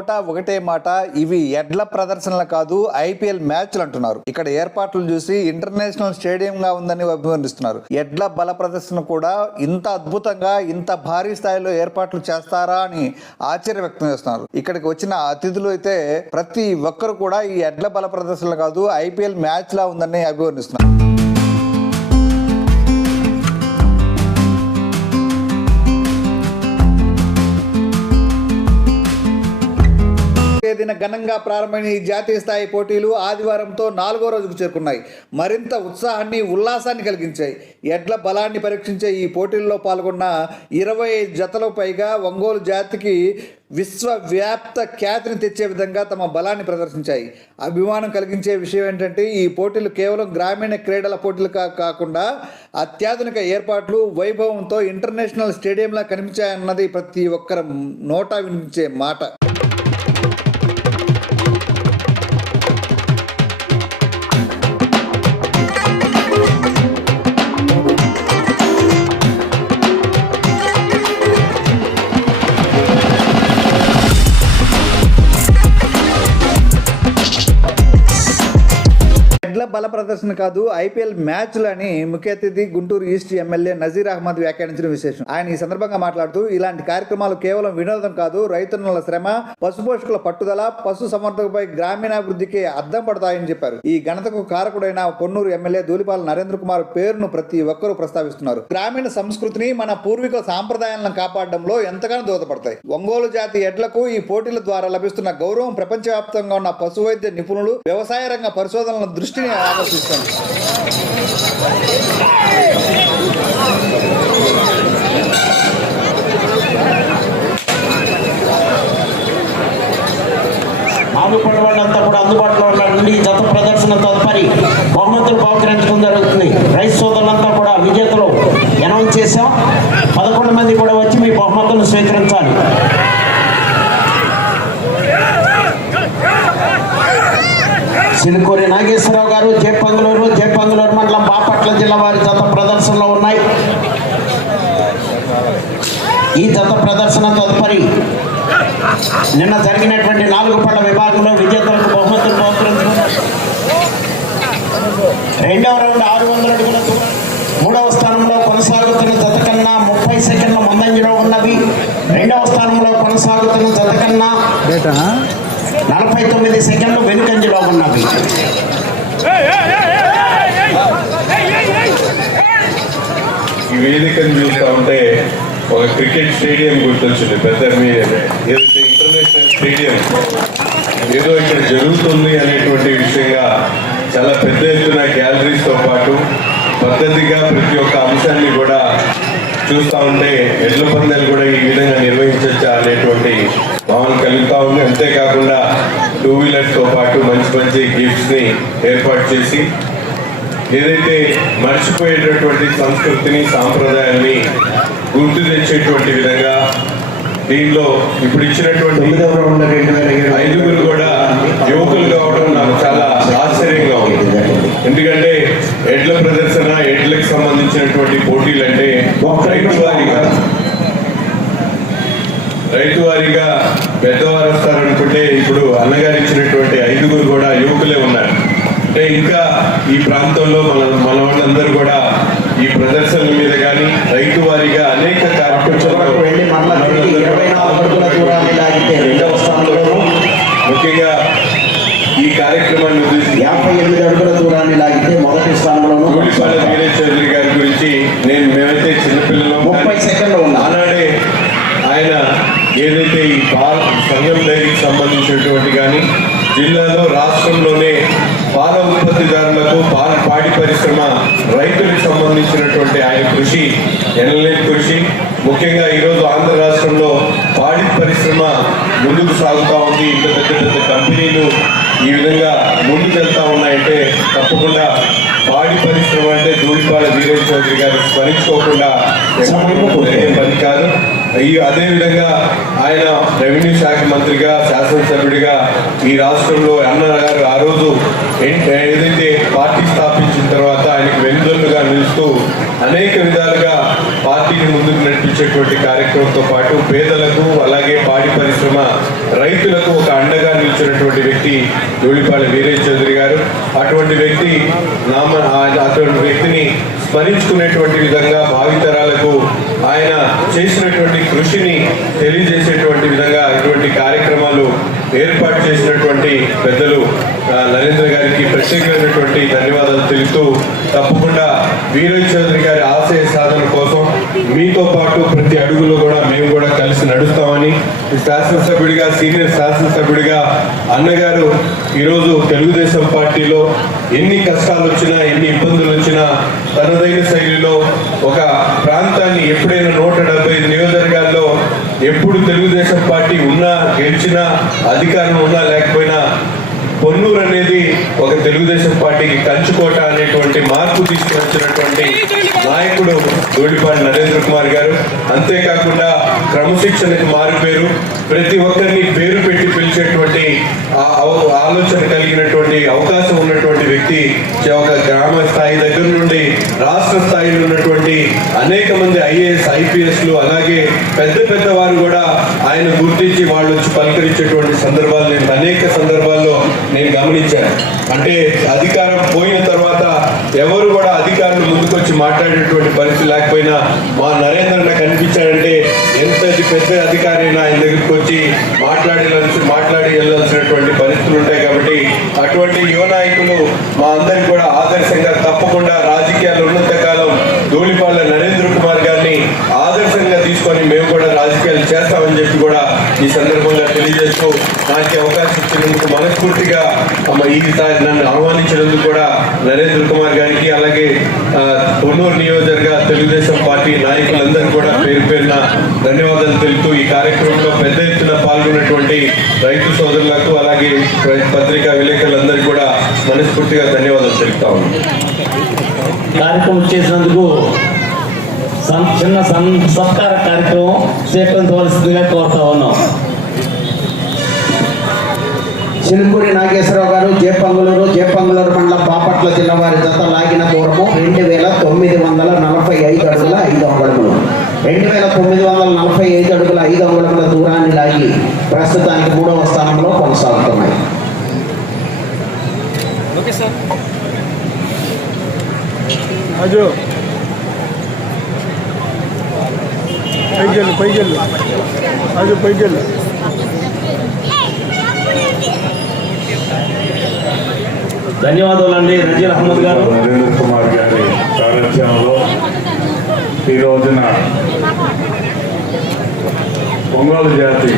నోట ఒకటే మాట ఇవి ఎడ్ల ప్రదర్శనలు కాదు ఐపీఎల్ మ్యాచ్లు అంటున్నారు. ఇక్కడ ఏర్పాట్లు చూసి ఇంటర్నేషనల్ స్టేడియం గా ఉందని అభివర్ణిస్తున్నారు. ఎడ్ల బల ప్రదర్శన కూడా ఇంత అద్భుతంగా ఇంత భారీ స్థాయిలో ఏర్పాట్లు చేస్తారా అని ఆశ్చర్య వ్యక్తం చేస్తున్నారు. ఇక్కడికి వచ్చిన అతిథులు అయితే ప్రతి ఒక్కరు కూడా ఈ ఎడ్ల బల ప్రదర్శనలు కాదు ఐపీఎల్ మ్యాచ్ లా ఉందని అభివర్ణిస్తున్నారు. తేదీన ఘనంగా ప్రారంభమైన ఈ జాతీయ స్థాయి పోటీలు ఆదివారంతో నాలుగో రోజుకు చేరుకున్నాయి. మరింత ఉత్సాహాన్ని ఉల్లాసాన్ని కలిగించాయి. ఎడ్ల బలాన్ని పరీక్షించే ఈ పోటీల్లో పాల్గొన్న ఇరవై జతలకు పైగా ఒంగోలు జాతికి విశ్వవ్యాప్త ఖ్యాతిని తెచ్చే విధంగా తమ బలాన్ని ప్రదర్శించాయి. అభిమానం కలిగించే విషయం ఏంటంటే ఈ పోటీలు కేవలం గ్రామీణ క్రీడల పోటీలు కాకుండా అత్యాధునిక ఏర్పాట్లు వైభవంతో ఇంటర్నేషనల్ స్టేడియంలా కనిపించాయన్నది ప్రతి ఒక్కరి నోటా వినిపించే మాట. బల ప్రదర్శన కాదు ఐపీఎల్ మ్యాచ్లు అని ముఖ్య అతిథి గుంటూరు ఈస్ట్ ఎమ్మెల్యే నజీర్ అహ్మద్ వ్యాఖ్యానించిన విశేషం. ఆయన ఈ సందర్భంగా మాట్లాడుతూ ఇలాంటి కార్యక్రమాలు కేవలం వినోదం కాదు రైతున్నల శ్రమ పశు పోషకుల పట్టుదల పశు సమర్థకపై గ్రామీణాభివృద్ధికి అద్దం పడతాయని చెప్పారు. ఈ ఘనతకు కారకుడైన పొన్నూరు ఎమ్మెల్యే ధూలిపాల నరేంద్ర కుమార్ పేరును ప్రతి ఒక్కరూ ప్రస్తావిస్తున్నారు. గ్రామీణ సంస్కృతిని మన పూర్వీకుల సాంప్రదాయాలను కాపాడడంలో ఎంతగానో దోహదపడతాయి. ఒంగోలు జాతి ఎడ్లకు ఈ పోటీల ద్వారా లభిస్తున్న గౌరవం ప్రపంచవ్యాప్తంగా ఉన్న పశు వైద్య నిపుణులు వ్యవసాయ రంగ పరిశోధనల దృష్టిని água, Cristiano. సిలుకూరి నాగేశ్వరరావు గారు జేపంగులూరు జేపంగులూరు మండలం బాపట్ల జిల్లా వారి జత ప్రదర్శనలో ఉన్నాయి. ఈ జత ప్రదర్శన తదుపరి నిన్న జరిగినటువంటి నాలుగు పళ్ళ విభాగంలో విజేతలకు బహుమతులు బహుకరించుకున్నారు రెండవ రౌండ్ ఆరు వందల అడుగుల మూడవ స్థానంలో కొనసాగుతున్న జత కన్నా ముప్పై సెకండ్ల ముందంజలో ఉన్నవి రెండవ స్థానంలో కొనసాగుతున్న జత కన్నా నలభై తొమ్మిది సెకండ్లు వెనుకంజలో ఉన్నవి ఈ వేదికను చూస్తూ ఉంటే ఒక క్రికెట్ స్టేడియం గుర్తొచ్చింది. పెద్ద మీ- ఏదైతే ఇంటర్నేషనల్ స్టేడియం ఏదో ఇక్కడ జరుగుతుంది అనేటువంటి విషయంగా చాలా పెద్ద ఎత్తున గ్యాలరీస్తో పాటు పద్ధతిగా ప్రతి ఒక్క అంశాన్ని కూడా చూస్తూ ఉంటే ఎడ్ల పందాలు కూడా ఈ విధంగా నిర్వహించచ్చా అనేటువంటి భావన కలుగుతా ఉంది అంతేకాకుండా టూ వీలర్స్తో పాటు మంచి మంచి గిఫ్ట్స్ని ఏర్పాటు చేసి ఏదైతే మర్చిపోయేటటువంటి సంస్కృతిని సాంప్రదాయాన్ని గుర్తు తెచ్చేటువంటి విధంగా దీనిలో ఇప్పుడు ఇచ్చినటువంటి ఐదుగురు కూడా యువకులు కావడం నాకు చాలా ఆశ్చర్యంగా ఉంది. ఎందుకంటే ఎడ్ల ప్రదర్శన ఎడ్లకు సంబంధించినటువంటి పోటీలు అంటే రైతు వారిగా రైతు వారిగా పెద్దవారు వస్తారనుకుంటే ఇప్పుడు అన్నగారు ఇచ్చినటువంటి ఐదుగురు కూడా యువకులే ఉన్నారు. అంటే ఇంకా ఈ ప్రాంతంలో మన మన వాళ్ళందరూ కూడా ఈ ప్రదర్శనల మీద కానీ రైతు వారిగా అనేక ముఖ్యంగా ఈ కార్యక్రమాన్ని యాభై ఎనిమిది అడుగుల దూరాన్ని లాగితే మొదటి స్థానంలోను గూడిపాల వీరేష్ చౌదరి గారి గురించి నేను మేమైతే చిన్నపిల్లలు ముప్పై సెకండ్లు ఉన్నా ఆనాడే ఆయన ఏదైతే ఈ పాల సంఘం డైరీకి సంబంధించినటువంటి కానీ జిల్లాలో రాష్ట్రంలోనే పాల ఉత్పత్తిదారులకు పాల పాడి పరిశ్రమ రైతులకు సంబంధించినటువంటి ఆయన కృషి ఎనలేని కృషి ముఖ్యంగా ఈరోజు ఆంధ్ర రాష్ట్రంలో పాడి పరిశ్రమ ముందుకు సాగుతూ ఉంది ఇంత పెద్ద పెద్ద కంపెనీలు ఈ విధంగా ముందుకు వెళ్తా ఉన్నాయంటే తప్పకుండా పాడి పరిశ్రమ అంటే ధూళిపాడ వీరేష్ చౌదరి గారు స్మరించుకోకుండా జరిగే పని కాదు ఈ అదే విధంగా ఆయన రెవెన్యూ శాఖ మంత్రిగా శాసనసభ్యుడిగా ఈ రాష్ట్రంలో అన్న గారు ఆ రోజు ఎన్- ఏదైతే పార్టీ స్థాపించిన తర్వాత ఆయనకు వెన్నుదన్నుగా నిలుస్తూ అనేక విధాలుగా పార్టీని ముందుకు నడిపించిన అందించేటువంటి కార్యక్రమంతో పాటు పేదలకు అలాగే పాడి పరిశ్రమ రైతులకు ఒక అండగా నిలిచినటువంటి వ్యక్తి ధూళిపాళ వీరేష్ చౌదరి గారు అటువంటి వ్యక్తి నామ ఆ- అటువంటి వ్యక్తిని తెలుసుకునేటువంటి విధంగా భావితరాలకు ఆయన చేసినటువంటి కృషిని తెలియజేసేటువంటి విధంగా ఏర్పాటు చేసినటువంటి పెద్దలు నరేంద్ర గారికి ప్రత్యేకమైనటువంటి ధన్యవాదాలు తెలుపుతూ తప్పకుండా వీరేష్ చౌదరి గారి ఆశయ సాధన కోసం మీతో పాటు ప్రతి అడుగులో కూడా మేము కూడా కలిసి నడుస్తామని శాసనసభ్యుడిగా సీనియర్ శాసనసభ్యుడిగా అన్నగారు ఈరోజు తెలుగుదేశం పార్టీలో ఎన్ని కష్టాలు వచ్చినా ఎన్ని ఇబ్బందులు వచ్చినా తనదైన శైలిలో ఒక ప్రాంతాన్ని ఎప్పుడైనా నూట ఎప్పుడు తెలుగుదేశం పార్టీ ఉన్నా గెలిచినా అధికారం ఉన్నా లేకపోయినా పొన్నూరు అనేది ఒక తెలుగుదేశం పార్టీకి కంచుకోట అనేటువంటి మార్పు తీసుకువచ్చినటువంటి నాయకుడు గోడిపాటి నరేంద్ర కుమార్ గారు. అంతేకాకుండా క్రమశిక్షణకి మారిపోయారు ప్రతి ఒక్కరిని పేరు పెట్టి పిలిచేటువంటి ఆలోచన కలిగినటువంటి అవకాశం ఉన్నటువంటి వ్యక్తి ఒక గ్రామ స్థాయి దగ్గర నుండి రాష్ట్ర స్థాయిలో ఉన్నటువంటి అనేక మంది ఐఏఎస్ ఐపీఎస్లు అలాగే పెద్ద పెద్ద వారు కూడా ఆయన గుర్తించి వాళ్ళు వచ్చి పలకరించేటువంటి సందర్భాలు నేను అనేక సందర్భాల్లో నేను గమనించాను. అంటే అధికారం పోయిన తర్వాత ఎవరు కూడా అధికారులు ముందుకొచ్చి మాట్లాడేటువంటి పరిస్థితి లేకపోయినా మా నరేంద్ర నాకు కనిపించాడంటే ఎంత పెద్ద అధికారి అయినా ఆయన దగ్గరికి వచ్చి మాట్లాడాల్సి మాట్లాడి వెళ్ళాల్సినటువంటి పరిస్థితులు ఉంటాయి కాబట్టి అటువంటి యువ నాయకులు మా అందరికి కూడా ఆదర్శంగా తప్పకుండా రాజకీయాలు ఉన్నంత కాలం ధూళిపాళ్ళ నరేంద్ర కుమార్ గారిని ఆదర్శంగా తీసుకొని మేము కూడా రాజకీయాలు చేస్తామని చెప్పి కూడా ఈ సందర్భంగా తెలియజేస్తూ నాకు అవకాశం ఇచ్చినందుకు మనస్ఫూర్తిగా అమ్మ ఈసారి నన్ను ఆహ్వానించినందుకు కూడా నరేంద్ర కుమార్ గారికి అలాగే తొన్నూరు నియోజకవర్గ తెలుగుదేశం పార్టీ నాయకులందరూ కూడా పేరు పేరున ధన్యవాదాలు తెలుపుతూ ఈ కార్యక్రమంలో పెద్ద ఎత్తున పాల్గొన్నటువంటి రైతు సోదరులకు అలాగే పత్రికా విలేకరులందరికీ కూడా మనస్ఫూర్తిగా ధన్యవాదాలు తెలుపుతా కార్యక్రమం చేసినందుకు చిన్న సత్కార కార్యక్రమం చేపట్టవలసిందిగా కోరుతా ఉన్నాం. చిలుకూరి నాగేశ్వరరావు గారు జేపంగులూరు జేపంగులూరు మండలం బాపట్ల జిల్లా వారి జత లాగిన దూరము రెండు వేల తొమ్మిది వందల నలభై ఐదు అడుగుల ఐదు అంగుళములు. రెండు వేల తొమ్మిది వందల నలభై ఐదు అడుగుల ఐదు అంగుళముల దూరాన్ని లాగి ప్రస్తుతానికి మూడవ స్థానంలో కొనసాగుతున్నాయి. పైకెళ్ళు అజో పైకెళ్ళు ధన్యవాదాలండి రజీల్ అహ్మద్ గారు. నరేంద్ర కుమార్ గారి సారథ్యంలో ఈ రోజున ఒంగోలు జాతి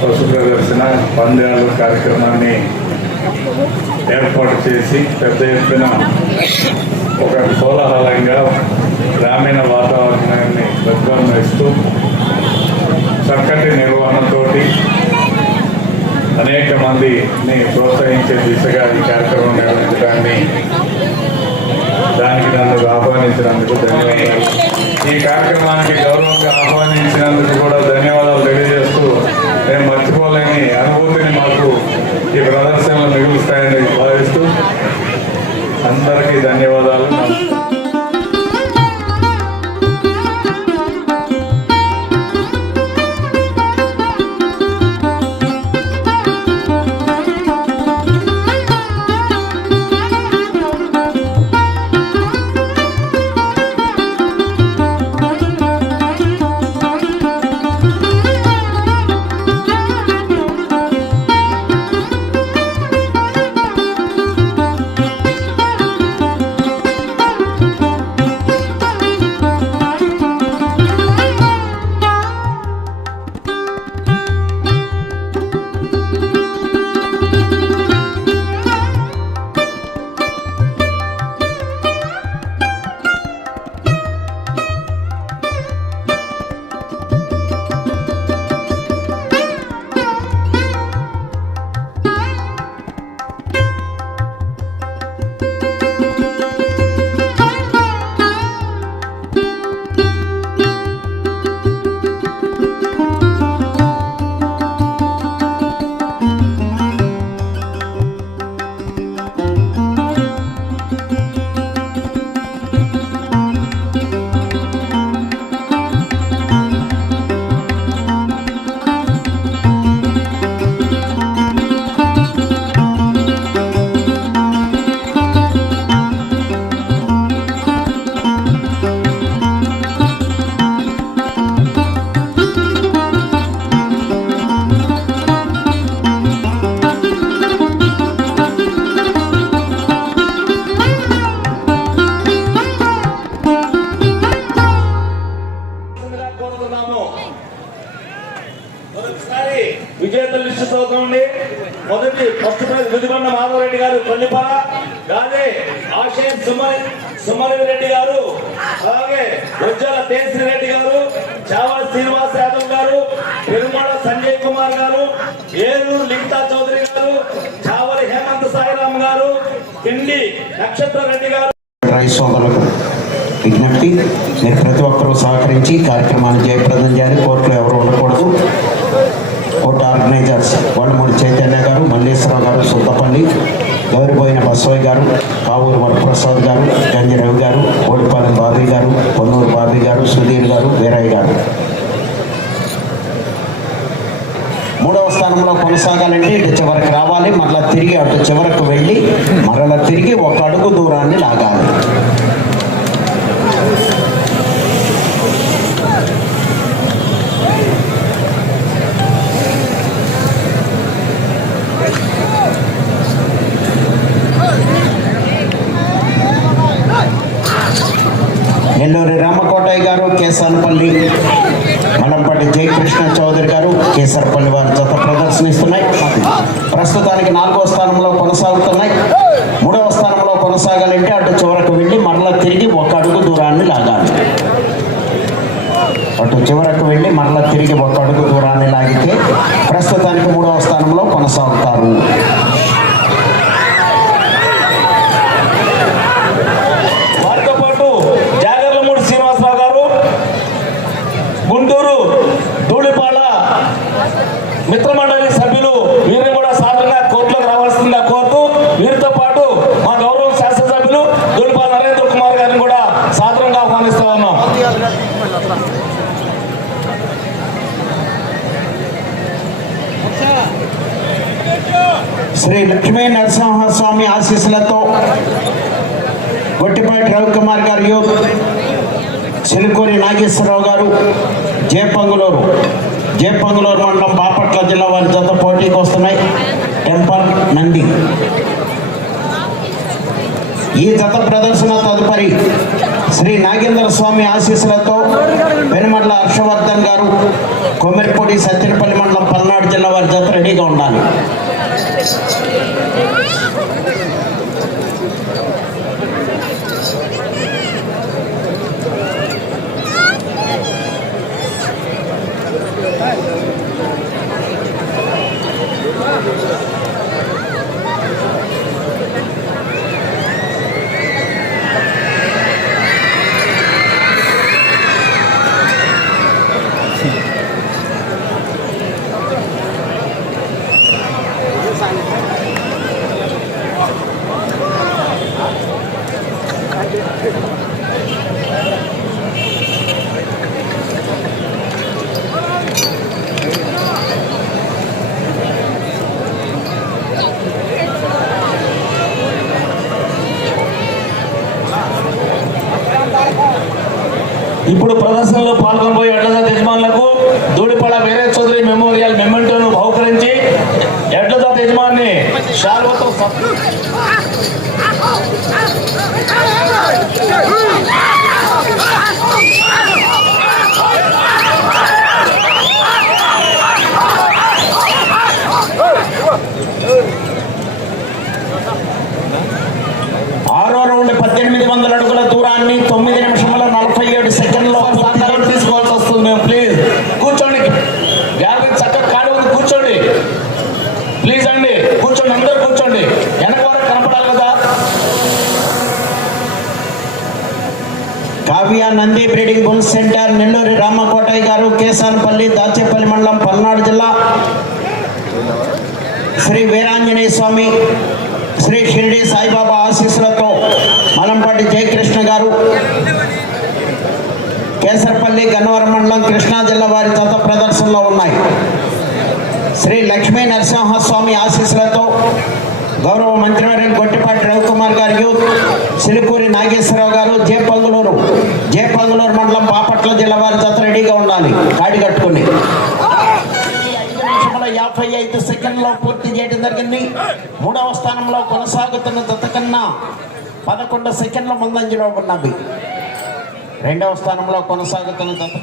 పశు ప్రదర్శన పందేళ్ళ కార్యక్రమాన్ని ఏర్పాటు చేసి పెద్ద ఎత్తున ఒక కోలాహలంగా గ్రామీణ వాతావరణాన్ని ప్రతిబంధిస్తూ చక్కటి నిర్వహణతోటి అనేక మందిని ప్రోత్సహించే దిశగా ఈ కార్యక్రమం నిర్వహించడాన్ని దానికి నన్ను ఆహ్వానించినందుకు ధన్యవాదాలు. ఈ కార్యక్రమానికి గౌరవంగా ఆహ్వానించినందుకు కూడా ధన్యవాదాలు తెలియజేస్తూ నేను మర్చిపోలేని అనుభూతిని మాకు ఈ ప్రదర్శనలు మిగులుస్తాయని భావిస్తూ అందరికీ ధన్యవాదాలు. ఉజ్జల రెడ్డి గారు చావా శ్రీనివాస్ యాదవ్ గారు పెరుమాళ సంజయ్ కుమార్ గారు ఏలూరు లిఖితా చౌదరి గారు చావల హేమంత్ సాయిరామ్ గారు కిండి నక్షత్ర రెడ్డి గారు. సోదరులకు విజ్ఞప్తి మీరు ప్రతి ఒక్కరూ సహకరించి కార్యక్రమాన్ని జయప్రదం చేయాలి. కోర్టులో ఎవరు ఉండకూడదు. కోర్టు ఆర్గనైజర్స్ వాళ్ళమూడి చైతన్య గారు మల్లేశ్వరరావు గారు సుద్దపల్లి గౌరిపోయిన బసవయ్య గారు కావూరు వరప్రసాద్ గారు గంజరావు గారు ఓడిపాలెం బాబీ గారు పొన్నూరు బాబీ గారు సుధీర్ గారు వీరయ్య గారు. మూడవ స్థానంలో కొనసాగాలంటే ఇటు చివరికి రావాలి. మరలా తిరిగి అటు చివరకు వెళ్ళి మరలా తిరిగి ఒక అడుగు దూరాన్ని లాగాలి నెల్లూరి రామకోటయ్య గారు కేసానపల్లి మలంపల్లి జయకృష్ణ చౌదరి గారు కేసరపల్లి వారి జత ప్రదర్శనిస్తున్నాయి ప్రస్తుతానికి నాలుగో స్థానంలో కొనసాగుతున్నాయి మూడవ స్థానంలో కొనసాగాలంటే అటు చివరకు వెళ్ళి మరలా తిరిగి ఒక అడుగు దూరాన్ని లాగాలి అటు చివరకు వెళ్ళి మరలా తిరిగి ఒక అడుగు దూరాన్ని లాగితే ప్రస్తుతానికి మూడవ స్థానంలో కొనసాగుతారు వారితో పాటు జాగర్లమూడి శ్రీనివాసరావు గారు గుంటూరు ధూళిపాల మిత్రమండలి సభ్యులు వీరిని కూడా సాధారణంగా కోర్టులోకి రావాల్సిందిగా కోరుతూ వీరితో పాటు మా గౌరవ శాసనసభ్యులు ధూళిపాల నరేంద్ర కుమార్ గారిని కూడా సాధారణంగా ఆహ్వానిస్తూ ఉన్నాం శ్రీ లక్ష్మీ నరసింహస్వామి ఆశీస్సులతో గొట్టిపాటి రవికుమార్ గారు యూత్ సిలికూరి నాగేశ్వరరావు గారు జయపంగులూరు జయపంగులూరు మండలం బాపట్ల జిల్లా వారి జత పోటీకి వస్తున్నాయి టెంపర్ నంది ఈ జత ప్రదర్శన తదుపరి శ్రీ నాగేంద్ర స్వామి ఆశీస్సులతో పెనుమట్ల హర్షవర్ధన్ గారు కొమ్మిరిపూడి సత్తినపల్లి మండలం పల్నాడు జిల్లా వారి జత రెడీగా ఉండాలి ఇప్పుడు ప్రదర్శనలో పాల్గొనబోయే ఎడ్ల జాతి యజమానులకు దూడిపడ వేరే చౌదరి మెమోరియల్ మెమెంటోను బహుకరించి ఎడ్ల జాతి యజమాని శాల్వతో సత్- ఆరో రౌండ్ పద్దెనిమిది వందల అడుగుల దూరాన్ని తొమ్మిది నిమిషముల నలభై ఏడు సెకండ్లో పూర్తి తీసుకోవాల్సి వస్తుంది మేము ప్లీజ్. కూర్చోండి. గ్యాలరీ చక్కగా ఖాళీ ఉంది కూర్చోండి. ప్లీజ్ అండి కూర్చోండి అందరూ కూర్చోండి. వెనక వరకు కనపడాలి కదా? Kavya Nandi breeding bull centre Nelluri Ramakotaiah garu Kesanapalli Dachepalli మండలం పల్నాడు జిల్లా. శ్రీ వీరాంజనేయ స్వామి శ్రీ షిరిడి సాయిబాబా ఆశీస్సులతో కేసరపల్లి గన్నవరం మండలం కృష్ణా జిల్లా వారి తత ప్రదర్శనలో ఉన్నాయి. శ్రీ లక్ష్మీ నరసింహస్వామి ఆశీస్సులతో గౌరవ మంత్రివర్యం గొట్టిపాటి రవికుమార్ గారు యూత్ సిలికూరి నాగేశ్వరరావు గారు జేపంగులూరు జేపంగులూరు మండలం బాపట్ల జిల్లా వారి జత రెడీగా ఉండాలి కాడి కట్టుకుని. యాభై ఐదు సెకండ్లో పూర్తి చేయడం జరిగింది. మూడవ స్థానంలో కొనసాగుతున్న జత కన్నా పదకొండు సెకండ్ల ముందంజలో ఉన్నవి. రెండవ స్థానంలో కొనసాగుతున్న జత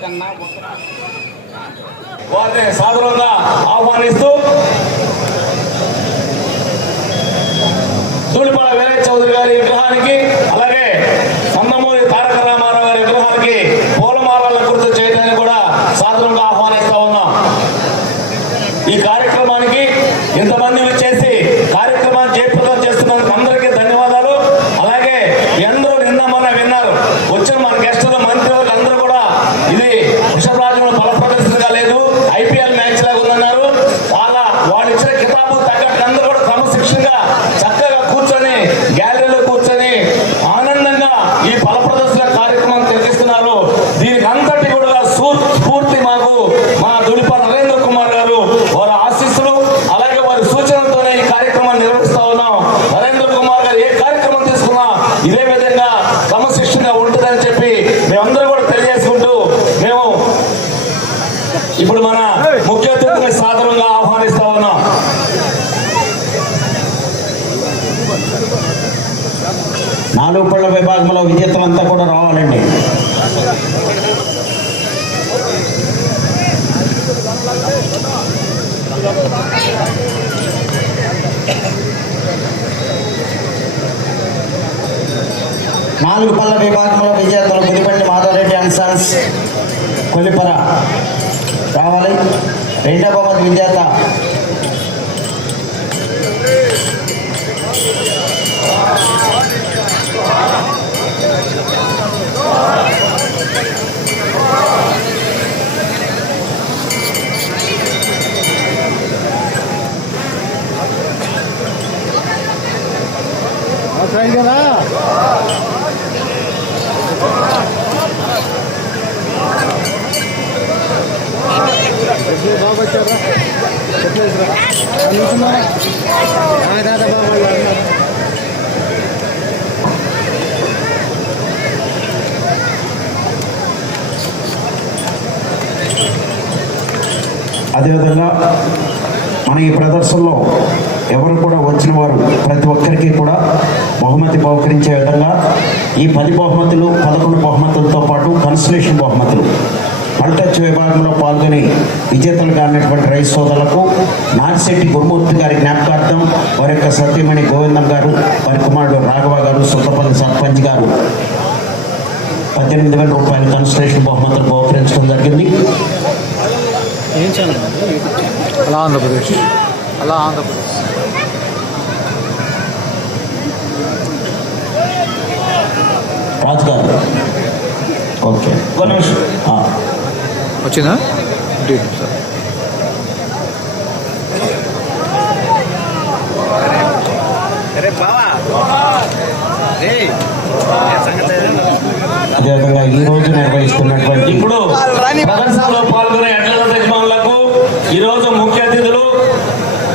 వారిని సాధువుగా ఆహ్వానిస్తూ సూడిపాల వినయ్ చౌదరి గారి విగ్రహానికి అలాగే సందమూరి తారక రామారావు గారి విగ్రహానికి పూలమాలల గుర్తు చేయడానికి కూడా సాధనంగా ఆహ్వానిస్తా ఉన్నాం. ఈ కార్యక్రమానికి ఇంతమంది అతిథిని ఆహ్వానిస్తా ఉన్నాం. నాలుగు పళ్ళ విభాగంలో విజేతలంతా కూడా రావాలండి. నాలుగు పళ్ళ విభాగంలో విజేతలు గుడిబండి మాధవరెడ్డి అండ్ సన్స్ కొలిపర రావాలి. రెండవ బహుమతి విజేత కదా బాబు వచ్చారా చెప్పలేదురా దాదా బాబు అదేవిధంగా మన ఈ ప్రదర్శనలో ఎవరు కూడా వచ్చిన వారు ప్రతి ఒక్కరికి కూడా బహుమతి బహుకరించే విధంగా ఈ పది బహుమతులు పదకొండు బహుమతులతో పాటు కన్సలేషన్ బహుమతులు. పల్టచ్ విభాగంలో పాల్గొని విజేతలు కానటువంటి రైతు సోదరులకు నాగిశెట్టి గురుమూర్తి గారి జ్ఞాపకార్థం వారి యొక్క సత్యమణి గోవిందం గారు వారి కుమారుడు రాఘవ గారు సుత్తపల్లి సర్పంచ్ గారు పద్దెనిమిది వేల రూపాయల కన్సలేషన్ బహుమతులు బహుకరించడం జరిగింది. అలా ఆంధ్రప్రదేశ్. అలా ఆంధ్రప్రదేశ్. రాజు గారు ఓకే వచ్చిందా? Details sir. అదేవిధంగా ఈ రోజు నిర్వహిస్తున్నటువంటి ఇప్పుడు ప్రదర్శనలో పాల్గొనే ఎడ్ల యజమానులకు ఈ రోజు ముఖ్య అతిథులు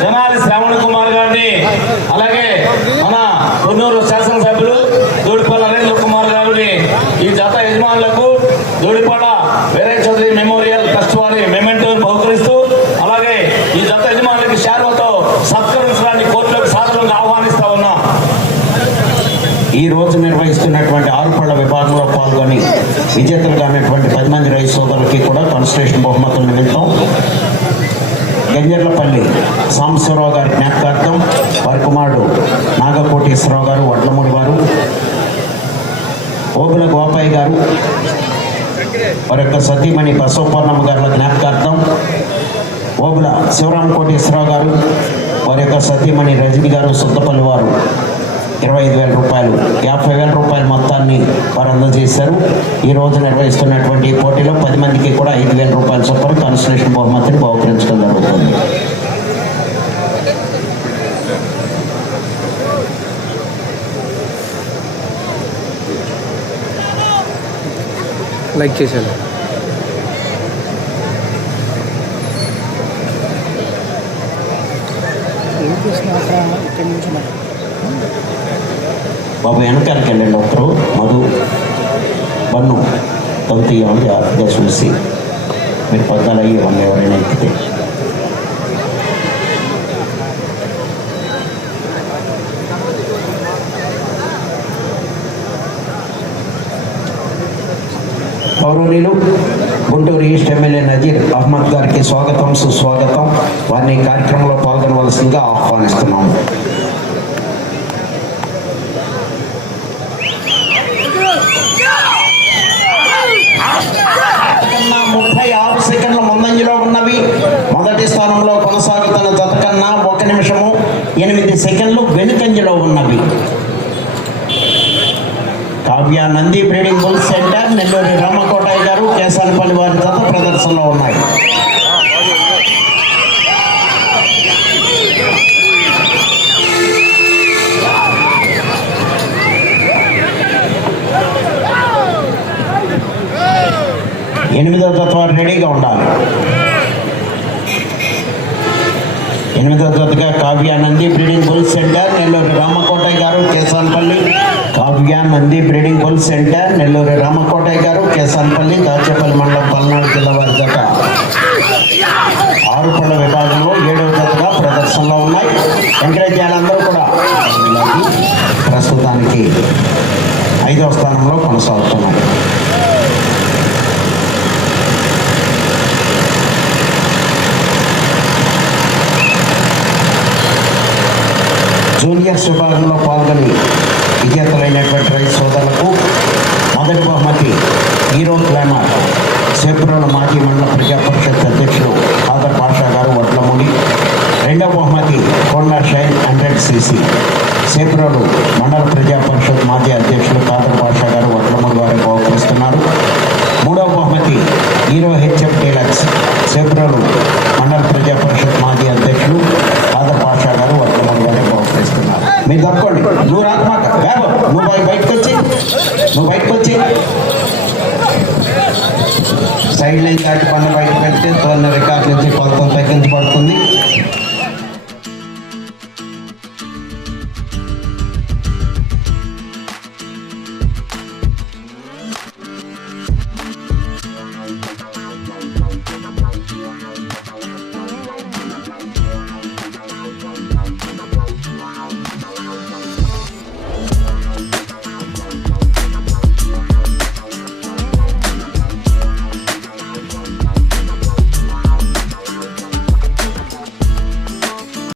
జనాలి శ్రావణ్ కుమార్ గారిని అలాగే మన కొన్నూరు శాసనసభ్యులు దూడిపల్ల నరేంద్ర కుమార్ గారిని ఈ జత యజమానులకు దూడిపల్ల వీరయ్య చౌదరి మెమోరియల్ ట్రస్ట్ వారి మెమెంటోను బహుకరిస్తూ అలాగే ఈ జత యజమానులకి శాల్వతో సత్కరించడానికి కోర్టులకు సాధారణంగా ఆహ్వానిస్తా ఉన్నాం ఈ రోజు నిర్వహిస్తున్నటువంటి ఆరుపళ్ళ విభాగంలో పాల్గొని విజేతలు కానటువంటి పది మంది రైతు సోదరులకి కూడా కన్స్ట్రక్షన్ బహుమతుల నిమిత్తం గంజర్లపల్లి సాంబశివరావు గారి జ్ఞాపకార్థం వారి కుమారుడు నాగకోటేశ్వరరావు గారు వడ్లమూడి వారు ఓబుల గోపాయ్ గారు వారి యొక్క సతీమణి బసవపూర్ణమ్మ గారుల జ్ఞాపకార్థం ఓబుల శివరామ కోటేశ్వరరావు గారు వారి యొక్క సతీమణి రజని గారు సుద్దపల్లి వారు. ఇరవై ఐదు వేల రూపాయలు యాభై వేల రూపాయల మొత్తాన్ని వారు అందజేశారు. ఈ రోజు నిర్వహిస్తున్నటువంటి పోటీలో పది మందికి కూడా ఐదు వేల రూపాయల చొప్పున కన్సలేషన్ బహుమతిని బహుకరించడం జరుగుతుంది. లైక్ చేశారు. బాబు వెనకాలకి వెళ్ళండి ఒకరు మధు బన్ను తొంతి జాగ్రత్తగా చూసి మీరు పద్దాలు అయ్యి వాళ్ళు ఎవరైనా ఎక్కితే. గౌరవనీయులు గుంటూరు ఈస్ట్ ఎమ్మెల్యే నజీర్ అహ్మద్ గారికి స్వాగతం సుస్వాగతం. వారిని కార్యక్రమంలో పాల్గొనవలసిందిగా ఆహ్వానిస్తున్నాము కన్నా ముప్పై ఆరు సెకండ్ల ముందంజలో ఉన్నవి మొదటి స్థానంలో కొనసాగుతున్న జత కన్నా ఒక నిమిషము ఎనిమిది సెకండ్లు వెనుకంజలో ఉన్నవి Kavya Nandi breeding bull centre Nelluri Ramakotaiah garu Kesanapalli వారి జత ప్రదర్శనలో ఉన్నాయి. ఎనిమిదో జత రెడీగా ఉండాలి. ఎనిమిదో జతగా Kavyanandi breeding bull centre Nellore Ramakotaiah garu Kesanapalli Nandi breeding bull centre Nellore Ramakotaiah garu Kesanapalli Dachepalli మండలం పల్నాడు జిల్లా వారి జత. ఆరు పళ్ళ విభాగంలో ఏడవ జతగా ప్రదర్శనలో ఉన్నాయి. ఎంకరేజ్ చేయాలందరూ కూడా ప్రస్తుతానికి ఐదవ స్థానంలో కొనసాగుతున్నాయి. జూనియర్స్ విభాగంలో పాల్గొని విజేతలైనటువంటి మీరు తప్పుకోండి. నువ్వు రాకమాక బాబు నువ్వు బయటకు వచ్చి. నువ్వు బయటకు వచ్చి. సైడ్ లైన్ దాటి పన్ను బయటకు పెడితే తొలన రికార్డు నుంచి కొలత తగ్గించబడుతుంది